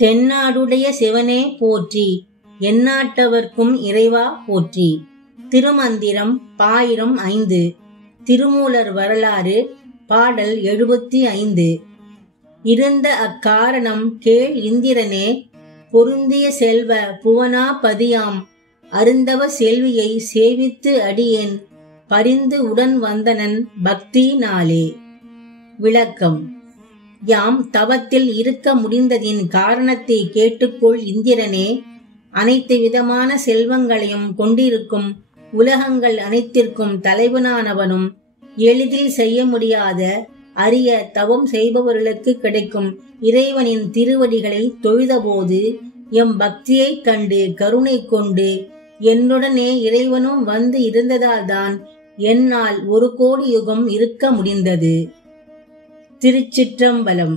தென்னாடுடைய சிவனே போற்றி, எந்நாட்டவர்க்கும் இறைவா போற்றி. திருமந்திரம் பாயிரம் 5. திருமூலர் வரலாறு பாடல் 75. இருந்த அக்காரணம் கேள் இந்திரனே, பொருந்திய செல்வ புவனாபதியாம் அருந்தவ செல்வியை சேவித்து அடியேன் பரிந்து உடன் வந்தனன் பக்தி நாளே. விளக்கம். யாம் தவத்தில் இருக்க முடிந்ததின் காரணத்தை கேட்டுக்கொள் இந்திரனே. அனைத்து விதமான செல்வங்களையும் கொண்டிருக்கும் உலகங்கள் அனைத்திற்கும் தலைவனானவனும் எளிதில் செய்ய முடியாத அரிய தவம் செய்பவர்களுக்கு கிடைக்கும் இறைவனின் திருவடிகளை தொழுதபோது எம் பக்தியை கண்டு கருணை கொண்டு என்னுடனே இறைவனும் வந்து இருந்ததால்தான் என்னால் 1 கோடி யுகம் இருக்க முடிந்தது. திருச்சிற்றம்பலம்.